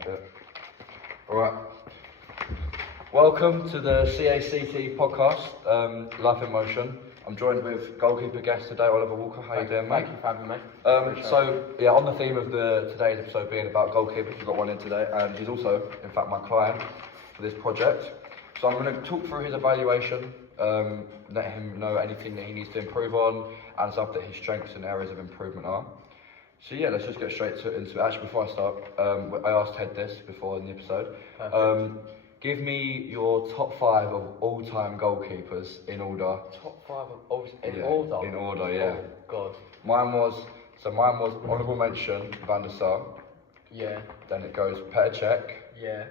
that bit. Alright. Welcome to the CACT podcast, Life in Motion. I'm joined with goalkeeper guest today, Oliver Walker. How you doing, mate? Thank you for having me. On the theme of today's episode being about goalkeepers, we've got one in today, and he's also, in fact, my client for this project. So I'm going to talk through his evaluation, let him know anything that he needs to improve on, and stuff that his strengths and areas of improvement are. So yeah, let's just get straight into it. Actually, before I start, I asked Ted this before in the episode. Give me your top 5 of all-time goalkeepers in order. Top 5 of all in order? In order, yeah. Oh, God. Mine was honourable mention, Van der Sar. Yeah. Then it goes Petr Cech. Yeah.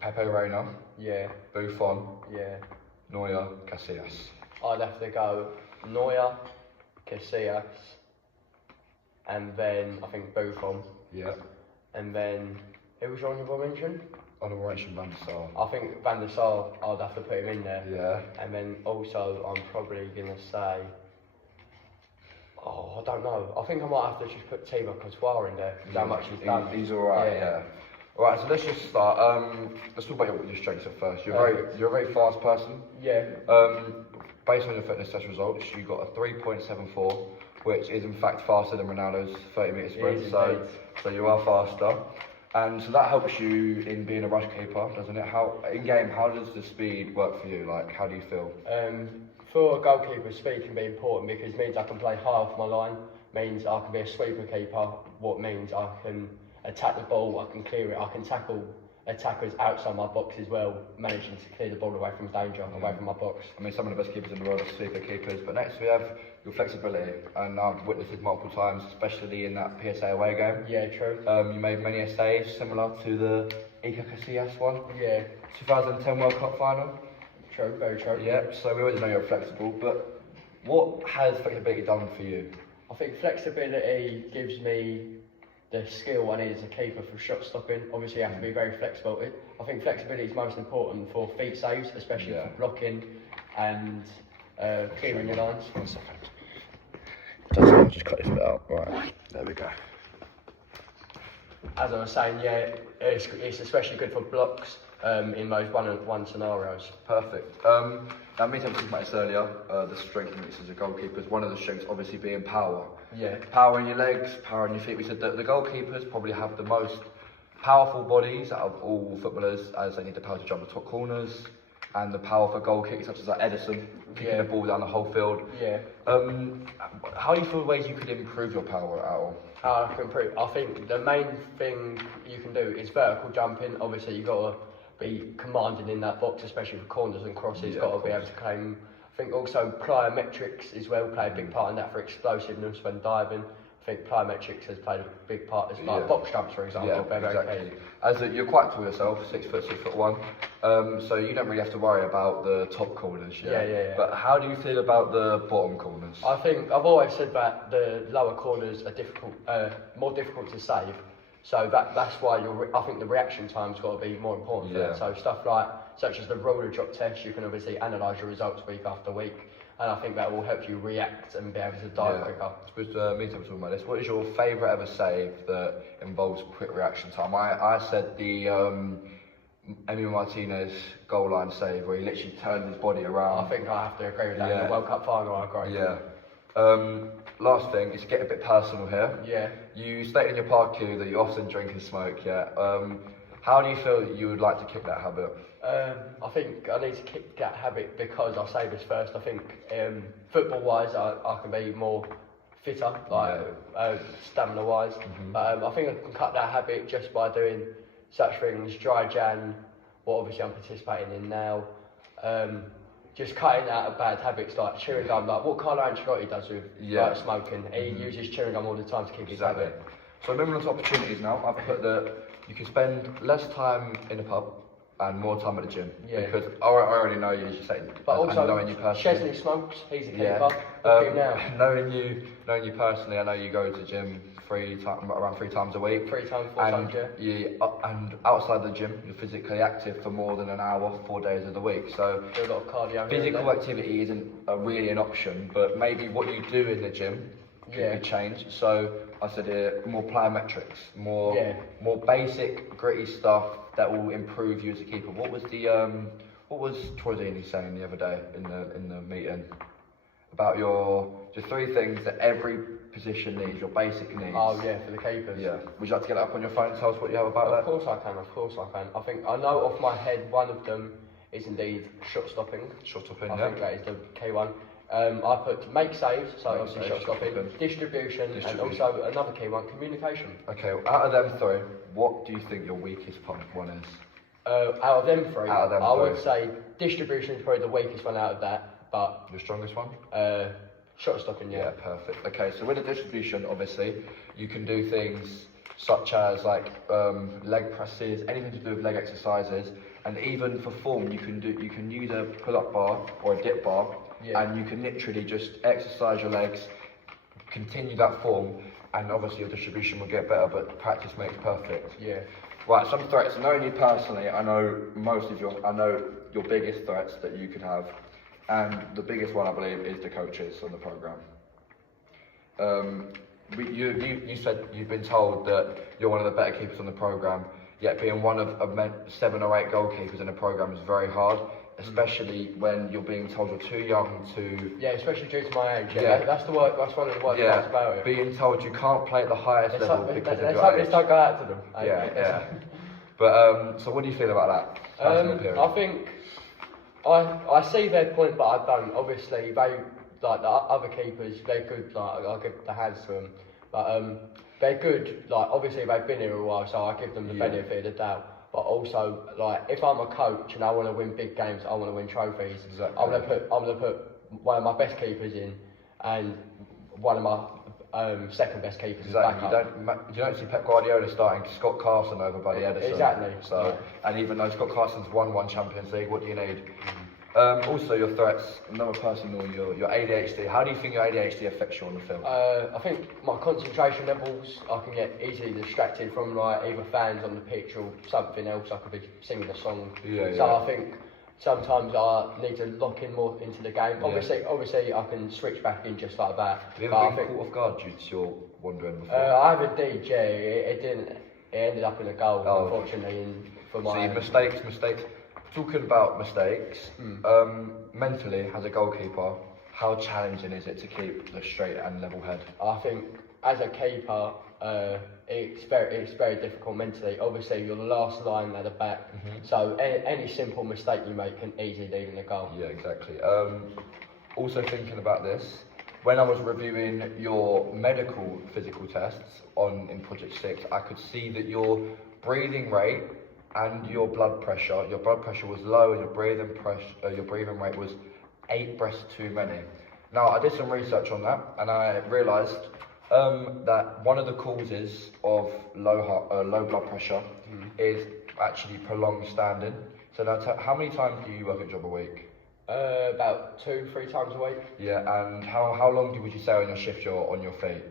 Pepe Reina. Yeah. Buffon. Yeah. Neuer, Casillas. I'd have to go Neuer, Casillas, and then I think Buffon. Yeah. And then, who was your honourable mention? Honourable mention, Van der Sar. I think Van der Sar, I'd have to put him in there. Yeah. And then also, I'm probably going to say, I don't know. I think I might have to just put Thibaut Courtois in there, because how much he's done. He's alright, yeah. Alright, so let's just start. Let's talk about your strengths at first. You're a very fast person. Yeah. Based on your fitness test results, you got a 3.74, which is in fact faster than Ronaldo's 30-metre sprint. So you are faster. And so that helps you in being a rush keeper, doesn't it? In game, how does the speed work for you? Like, how do you feel? For a goalkeeper, speed can be important because it means I can play high off my line, means I can be a sweeper keeper, what means I can attack the ball, I can clear it, I can tackle attackers outside my box as well, managing to clear the ball away from danger, away from my box. I mean, some of the best keepers in the world are sweeper keepers, but next we have your flexibility, and I've witnessed it multiple times, especially in that PSA away game. Yeah, true. You made many saves similar to the Iker Casillas one. Yeah. 2010 World Cup final. True, very true. Yeah, so we always know you're flexible, but what has flexibility done for you? I think flexibility gives me the skill I need as a keeper for shot stopping. Obviously, you have to be very flexible. I think flexibility is most important for feet saves, especially for blocking and clearing your lines. 1 second. I'll just cut this bit out. Right, there we go. As I was saying, yeah, it's especially good for blocks in those one-on-one scenarios. Perfect. Now, me talking about this earlier, the strength and weaknesses of goalkeepers. One of the strengths obviously being power. Yeah. Power in your legs, power in your feet. We said that the goalkeepers probably have the most powerful bodies out of all footballers, as they need the power to jump the top corners and the power for goal kicks, such as like Edison kicking the ball down the whole field. Yeah. How do you feel ways you could improve your power at all? How I can improve? I think the main thing you can do is vertical jumping. Obviously, you've got to be commanding in that box, especially for corners and crosses. Yeah, got to be able to claim. I think also plyometrics as well play a big part in that for explosiveness when diving. I think plyometrics has played a big part as well. Box jumps, for example. Yeah, exactly. As you're quite tall yourself, 6 foot, 6'1", so you don't really have to worry about the top corners. Yeah. But how do you feel about the bottom corners? I think I've always said that the lower corners are more difficult to save. So that's why I think the reaction time's got to be more important for that. So stuff such as the roller drop test, you can obviously analyse your results week after week, and I think that will help you react and be able to dive quicker. With me talking about this, what is your favourite ever save that involves quick reaction time? I said the Emi Martinez goal line save where he literally turned his body around. I think I have to agree with that. In the World Cup final, I agree. Yeah. Last thing is get a bit personal here. Yeah. You stated in your park queue that you often drink and smoke. Yeah. How do you feel that you would like to kick that habit? I think I need to kick that habit because I'll say this first. I think football-wise, I can be more fitter, stamina-wise. But I think I can cut that habit just by doing such things, dry Jan, what obviously I'm participating in now. Just cutting out of bad habits like chewing gum, like what Carlo Ancelotti does with smoking. He uses chewing gum all the time to keep his habit. So moving on to opportunities now, I've put that you can spend less time in the pub and more time at the gym. Yeah. Because I already know you, as you say, but also knowing you personally. Chesley smokes, he's a keeper. Now. Knowing you personally, I know you go to the gym around 3 times a week. 3 times, 4 times, and outside the gym, you're physically active for more than an hour, 4 days of the week. So do a lot of cardio. Physical activity isn't really an option, but maybe what you do in the gym could be changed. So I said more plyometrics, Yeah. more basic, gritty stuff that will improve you as a keeper. What was Troy Deeney saying the other day in the meeting about your 3 things that every position needs, your basic needs? Oh yeah, for the keepers. Yeah. Would you like to get that up on your phone and tell us what you have about that? Of course I can, of course I can. I think I know off my head one of them is indeed shot stopping. Shot stopping, I yeah. think that is the key one. I put make saves, so Make obviously saves, shot stopping, distribution, and also another key one, communication. Okay, well, out of them 3, what do you think your weakest one is? Out of them 3, I would say distribution is probably the weakest one out of that, but Your strongest one? shot stopping, yeah. Yeah, perfect. Okay, so with the distribution, obviously, you can do things such as like leg presses, anything to do with leg exercises, and even for form, you can use a pull-up bar or a dip bar, and you can literally just exercise your legs, continue that form, and obviously your distribution will get better. But practice makes perfect. Yeah. Right, some threats. Knowing you personally, I know your biggest threats that you could have, and the biggest one I believe is the coaches on the program. You said you've been told that you're one of the better keepers on the program, yet being one of 7 or 8 goalkeepers in the program is very hard, especially when you're being told you're too young to. Yeah, especially due to my age. Yeah, that's one of the worst parts about it. Being told you can't play at the highest level because of your age. Let's not go out to them. Yeah. But so what do you feel about that? I think I see their point, but I don't. Obviously, they like the other keepers. They're good. Like I'll give the hands to them, but they're good. Like obviously they've been here a while, so I give them the benefit of the doubt. But also, like if I'm a coach and I want to win big games, I want to win trophies. Exactly. I'm gonna put one of my best keepers in, and one of my second best keepers. Exactly. You don't see Pep Guardiola starting Scott Carson over Buddy Edison. Exactly. So, and even though Scott Carson's won 1 Champions League, what do you need? Also, your threats. Another personal, your ADHD. How do you think your ADHD affects you on the field? I think my concentration levels, I can get easily distracted from like either fans on the pitch or something else. I could be singing a song. I think sometimes I need to lock in more into the game. Obviously, I can switch back in just like that. Have you ever been caught off guard due to your wandering before? I have indeed, yeah. It didn't. It ended up in a goal, unfortunately. For my mistakes. Talking about mistakes, mentally as a goalkeeper, how challenging is it to keep the straight and level head? I think as a keeper, it's very difficult mentally. Obviously, you're the last line at the back, so any simple mistake you make can easily lead in a goal. Yeah, exactly. Also thinking about this, when I was reviewing your medical physical tests in Project 6, I could see that your breathing rate and your blood pressure was low, and your breathing rate was 8 breaths too many. Now, I did some research on that, and I realised that one of the causes of low blood pressure is actually prolonged standing. So now, how many times do you work a job a week? About 2-3 times a week. Yeah, and how long would you say on your shift you're on your feet?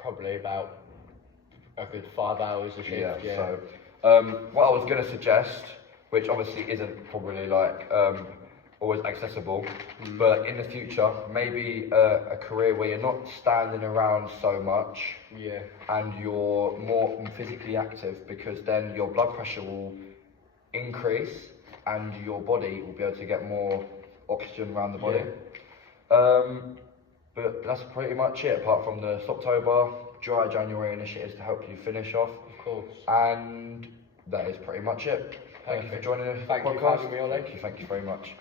Probably about a good 5 hours a shift. Yeah. So, what I was going to suggest, which obviously isn't probably like always accessible, but in the future, maybe a career where you're not standing around so much, and you're more physically active, because then your blood pressure will increase and your body will be able to get more oxygen around the body. But that's pretty much it, apart from the Stoptober, Dry January initiatives to help you finish off. Of course. And that is pretty much it. Thank you for joining us. Thank you for having me on. Thank you very much.